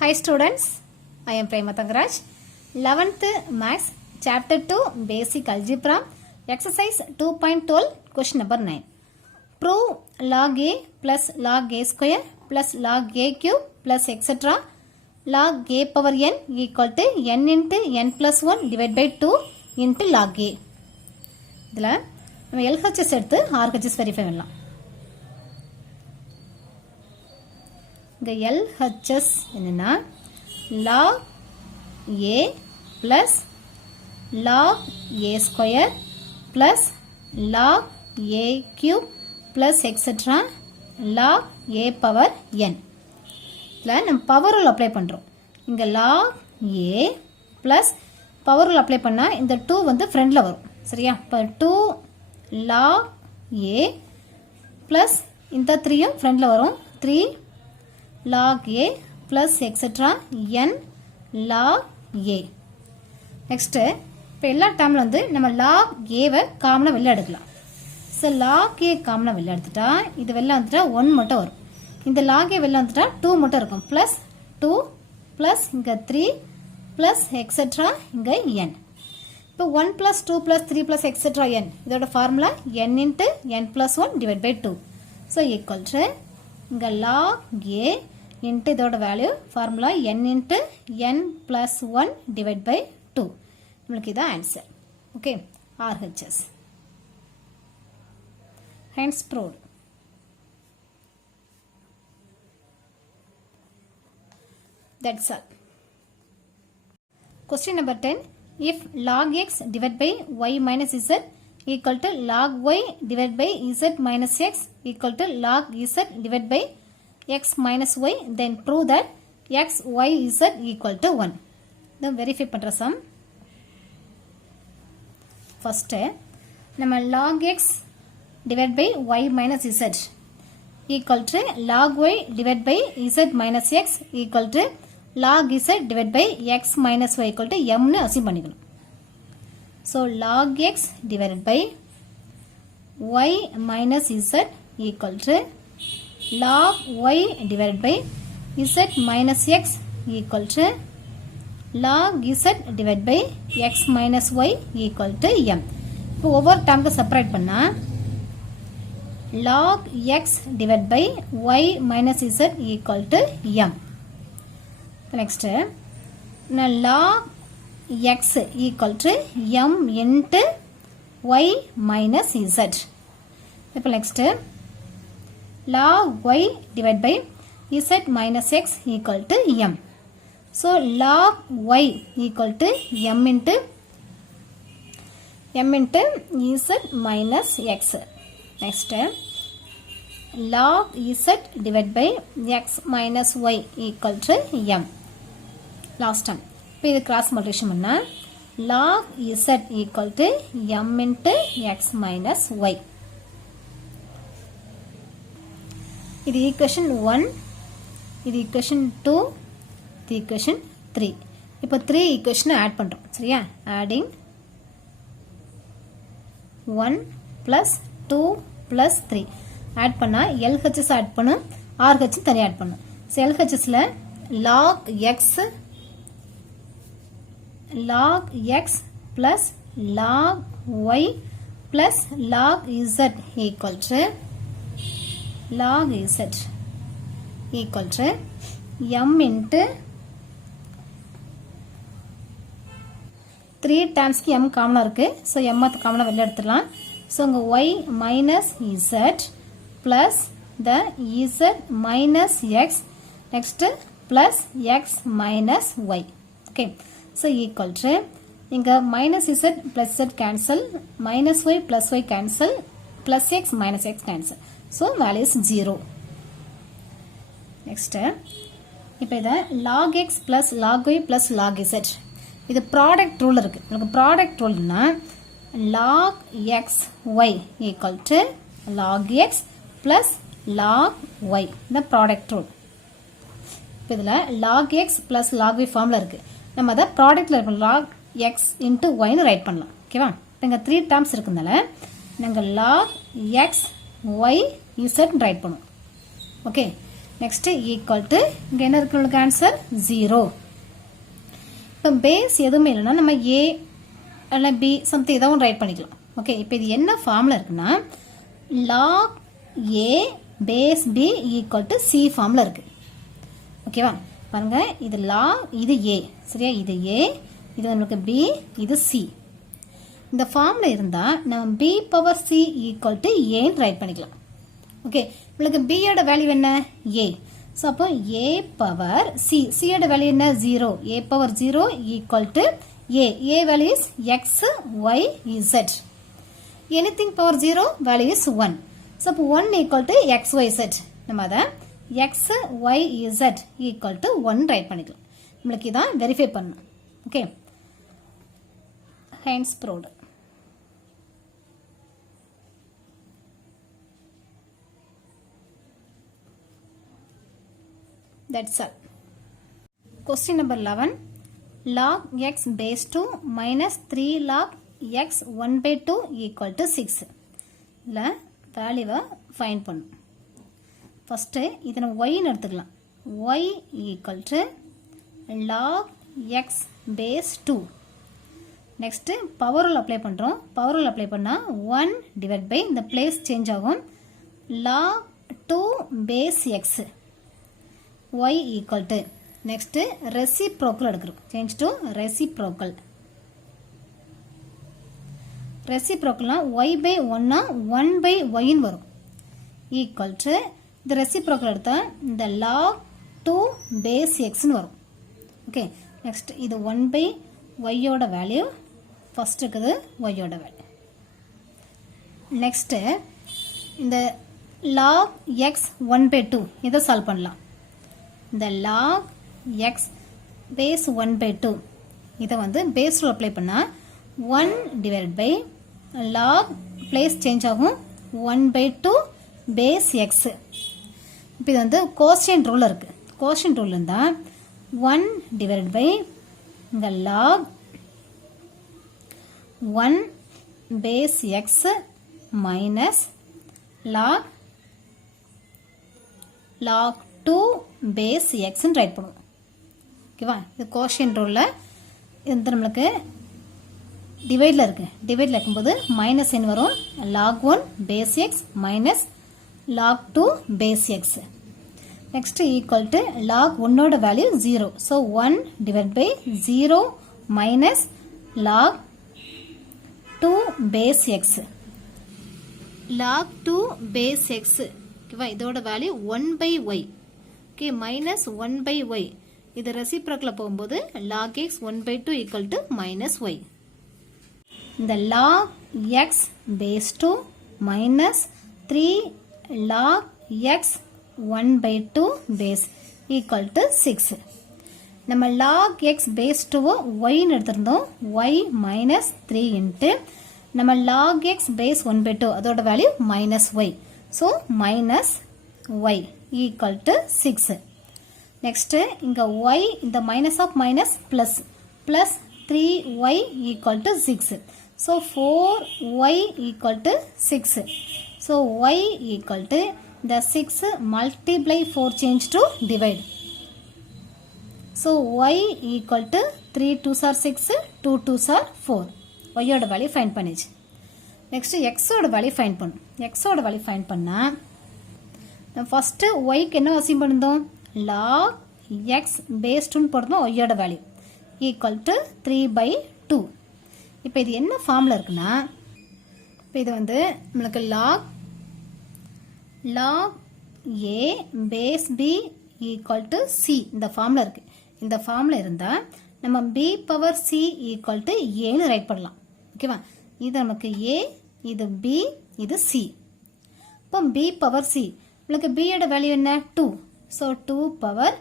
Hi students, I am Prema Tangaraj. 11th Maths Chapter 2 Basic Algebra Exercise 2.12 Question number 9. Prove log a plus log a square plus log a cube plus etc. log a power n equal to n into n plus 1 divided by 2 into log a. இதில் நம்ம LHS எடுத்து RHS verify பண்ணலாம். இங்கே LHS என்னன்னா log a plus log a square plus log a cube plus etc. log a power n. இதில் நம்ம power rule apply பண்ணுறோம். இங்கே log a plus power rule apply பண்ணால் இந்த 2 வந்து ஃப்ரெண்டில் வரும். சரியா? இப்போ 2 log a plus இந்த 3யும் ஃப்ரெண்டில் வரும். 3 log a plus etc. n log a. Next இப்போ எல்லா டைமில் வந்து நம்ம log a-வை காமனாக வெளில எடுக்கலாம். ஸோ log a காமனாக வெளில எடுத்துட்டா இது வெளில வந்துட்டா 1 மட்டும் வரும். இந்த log a வெளில வந்துட்டா 2 மட்டும் இருக்கும். ப்ளஸ் 2 ப்ளஸ் இங்கே 3 ப்ளஸ் எக்ஸெட்ரா இங்கே n. இப்போ 1 plus 2 plus 3 plus etcetera n. இதோட formula n into n plus 1 divide by 2. So equal to இங்கே log a இன்ட்டு இதோட value formula n into n plus 1 divide by 2. நம்மளுக்கு இதான் answer. Okay, RHS. Hence proved. That's all. Question number 10. If log x divided by y minus z equal to log y divided by z minus x equal to log z divided by x minus y, then prove that x, y, z equal to 1. Then verify பண்ற sum. First, நம்ம log x divided by y minus z equal to log y divided by z minus x equal to log z divided by x minus y equal to m னு assume பண்ணிக்கணும். So log x divided by y minus z equal to log y divided by z minus x equal to log z divided by x minus y equal to m. இப்போ ஒவ்வொரு டேர்முக்கு separate பண்ணா log x divided by y minus z equal to m. Next, log x equal to m into y minus z. இப்போ next, log y divided by z minus x equal to m. So log y equal to m into z minus x. Next, log z divided by x minus y equal to m. Last time. இப்போ இது cross multiplication பண்ணா log z equal to m into x minus y. இது equation 1, இது equation 2, இது equation 3. இப்போ 3 equation add பண்றோம். சரியா? adding 1 plus 2 plus 3. Add பண்ணா LHS ஆட் பண்ணும், RH தனியா ஆட் பண்ணும். So LHSல log x plus log y plus log z equal to log z equal to m into 3 times m காமனா இருக்கு. so m காமனா வெளிய எடுத்துடலாம். so உங்க y minus z plus the z minus x next plus x minus y. okay, so equal to இங்க minus z plus z cancel, minus y plus y cancel, plus x minus x cancel. so value is 0. next, இப்போ இத log x plus log y plus log z. இது product rule இருக்கு. உங்களுக்கு product ரூல்னா log x y equal to log x plus log y. இந்த product rule. இப்போ இதில் log x plus log y ஃபார்மில் இருக்கு. நம்ம அதை ப்ராடக்டில் இருப்போம். log x into y னு ரைட் பண்ணலாம். ஓகேவா? இங்கே 3 டேர்ம்ஸ் இருக்குனால நாங்கள் log x y z right பண்ணுவோம். ஓகே, நெக்ஸ்ட் ஈக்குவல் டு இங்கே என்ன இருக்கு உங்களுக்கு ஆன்சர் 0. இப்போ பேஸ் எதுவுமே இல்லைன்னா நம்ம ஏ இல்லை பி சம்திங் ஏதாவது ரைட் பண்ணிக்கலாம். ஓகே, இப்போ இது என்ன ஃபார்மில் இருக்குன்னா log A base B equal to C ஃபார்மில் இருக்குது. ஓகேவா, பாருங்க இது லாக், இது ஏ, சரியா, இது ஏ, இது நம்மளுக்கு பி, இது சி. இந்த ஃபார்மில் இருந்தால் நம்ம b power c equal to ஏன்னு ரைட் பண்ணிக்கலாம். ஓகே, உங்களுக்கு பியோட வேல்யூ என்ன ஏ. ஸோ அப்போ ஏ பவர் சி, சியோட வேல்யூ என்ன 0, a power 0 equal to a, a value is x y z, anything power 0 value is 1. So அப்போ 1 equal to x y z, நம்ம அதை x y z equal to 1 write பண்ணிக்கலாம். நம்மளுக்கு இதான் verify பண்ணணும். Okay, hence proved. That's all. Question number 11. Log x base 2 minus 3 log x 1 by 2 equal to 6. இதில் வேல்யூவை find பண்ணும். ஃபஸ்ட்டு இதை நம்ம ஒய்ன்னு எடுத்துக்கலாம். y equal to log x base 2. Next power rule apply பண்ணுறோம். பவர் ரூல் அப்ளை பண்ணால் 1 divide by இந்த place change ஆகும் log 2 base x y equal to next reciprocal எடுக்கிறோம். change to reciprocal. reciprocalனா y by 1 1 by y ன்னு வரும் equal to இந்த reciprocal எடுத்தா இந்த log 2 base x ன்னு வரும். ஓகே, நெக்ஸ்ட் இது 1 by y ஓட வேல்யூ, ஃபர்ஸ்ட் இருக்குது y ஓட வேல்யூ. நெக்ஸ்ட் இந்த log x 1 by 2 இதை சால்வ் பண்ணலாம். இந்த log x base 1 by 2 இதை வந்து பேஸ் ரூல் அப்ளை பண்ணால் 1 divide by log place change ஆகும் 1 by 2 பேஸ் x. இப்போ இது வந்து கோஷியன்ட் ரூல் இருக்குது. கோஷியன்ட் ரூல் இருந்தால் 1 டிவைட் பை இந்த log 1 base x minus log 2 base எக்ஸ்ன்னு ரைட் பண்ணுவோம். ஓகேவா, இது கோஷியன்ட் ரூலில் இது நம்மளுக்கு டிவைடில் இருக்குது. டிவைடில் இருக்கும்போது மைனஸ் என் வரும் log 1 base x minus log 2 base x. Next equal to log 1ஓட value 0. So 1 divide by 0 minus log 2 base x. log 2 base x, ஓகேவா, இதோட value 1 by y. Okay, minus 1 by y. இது reciprocal போகும்போது log x 1 by 2 equal to minus y. இந்த log x base 2 minus 3 log x 1 by 2 base equal to 6. நம்ம log x base 2 y ன்னு எடுத்திருந்தோம். y minus 3 into நம்ம log x base 1 by 2 அதோட value minus y. So minus y equal to 6. Next இங்க y இந்த minus of minus plus 3y equal to 6. So 4y equal to 6. So y equal to the 6 multiply 4 change to divide. So y equal to 3 2s are 6, 2 2s are 4. y ஓட value find பண்ணிச்சு. Next x ஓட value find பண்ணும். x ஓட value find பண்ணா first y க்கு என்ன assign பண்ணிருந்தோம், log x base 2 போடுறோம். y ஓட வேல்யூ ஈக்குவல் டு 3 by 2. இப்போ இது என்ன ஃபார்மில் இருக்குன்னா, இப்போ இது வந்து நம்மளுக்கு log a base b equal to c இந்த ஃபார்மில் இருக்கு. இந்த ஃபார்மில் இருந்தால் நம்ம b power c equal to ஏன்னு ரைட் பண்ணலாம். ஓகேவா, இது நமக்கு a, இது b, இது c. இப்போ b பவர் c, நம்மளுக்கு b ஓட வேல்யூ என்ன 2. ஸோ 2 பவர்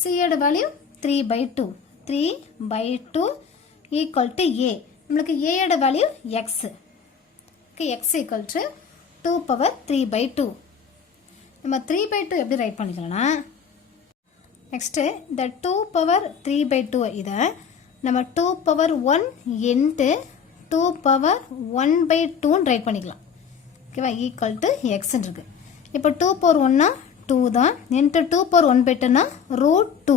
c ஓட value 3 by 2. 3 by 2 equal to a. நம்மளுக்கு a ஓட value x. Okay, x equal to 2 power 3 by 2. நம்ம 3 by 2 எப்படி ரைட் பண்ணிக்கலாம்னா, நெக்ஸ்ட்டு இந்த 2 பவர் 3 by 2 இதை நம்ம 2 பவர் 1 இன்ட்டு 2 பவர் 1 by 2ன்னு ரைட் பண்ணிக்கலாம். ஓகேவா, ஈக்குவல் டு எக்ஸ்ன்னு இருக்குது. இப்போ 2 பவர் 1னா 2 தான் into 2 power 1 பெட்டனா root 2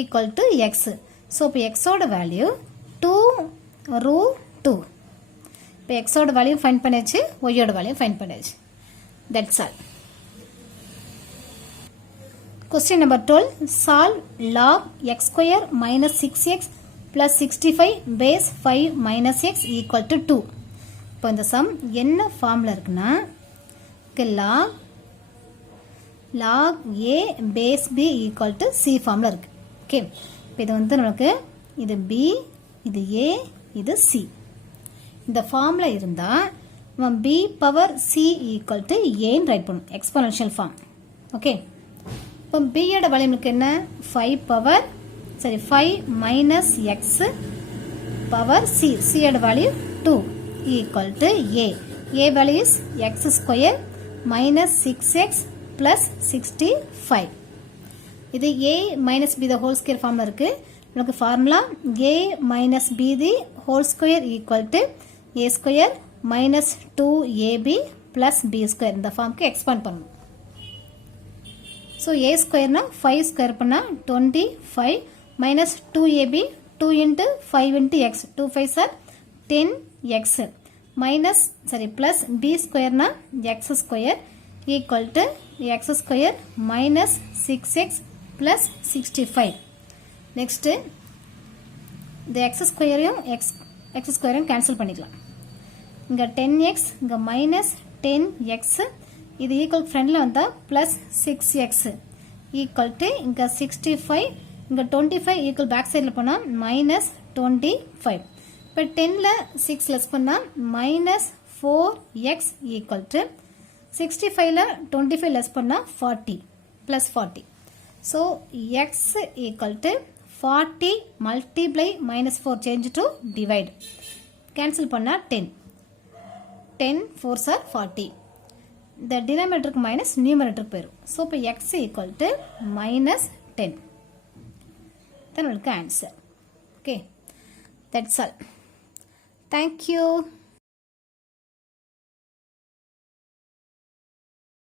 equal to x. So இப்போ எக்ஸோட வேல்யூ 2 root 2. இப்போ எக்ஸோட வேல்யூ ஃபைண்ட் பண்ணியாச்சு, ஒய்யோட வேல்யூ ஃபைண்ட் பண்ணியாச்சு. That's all. Question number 12. Solve log x square minus 6x plus 65 base 5 minus x equal to 2. இப்போ இந்த சம் என்ன ஃபார்மில் இருக்குன்னா log a base b equal to c ஃபார்மில் இருக்கு. ஓகே, இப்போ இது வந்து நமக்கு இது b, இது a, இது c. இந்த ஃபார்மில் இருந்தால் நம்ம b power c equal to aன்னு ரைட் பண்ணும், எக்ஸ்போனன்ஷியல் ஃபார்ம். ஓகே, இப்போ b யோட வேல்யூ நமக்கு என்ன 5 minus x power c, c யோட value 2 equal to a value is x square minus 6x plus 65. இது a minus b the whole square ஃபார்மில் இருக்கு. நமக்கு formula a minus b the whole square equal to a square minus 2ab plus b square. இந்த ஃபார்முக்கு expand பண்ணணும். So a ஸ்கொயர்னா 5 square பண்ணால் 25 minus 2ab 2 into 5 into x 2 5 are 10x minus plus b square na x square equal to x square minus 6x plus 65. Next the x square x square cancel பண்ணிக்கலாம். இங்க 10x இங்க minus 10x இது equal friendல வந்தா plus 6x equal to இங்க 65 இங்க 25 equal back sideல போனா minus 25. இப்போ 10ல 6 less பண்ணா minus 4x equal to 65ல 25 less பண்ணா 40 plus 40. So x equal to 40 multiply minus 4 change to divide. Cancel பண்ணா 10. 10 4s are 40. The denominator minus numerator போயிடும். So இப்போ x equal to minus 10. Then we'll answer. Okay, that's all. Thank you.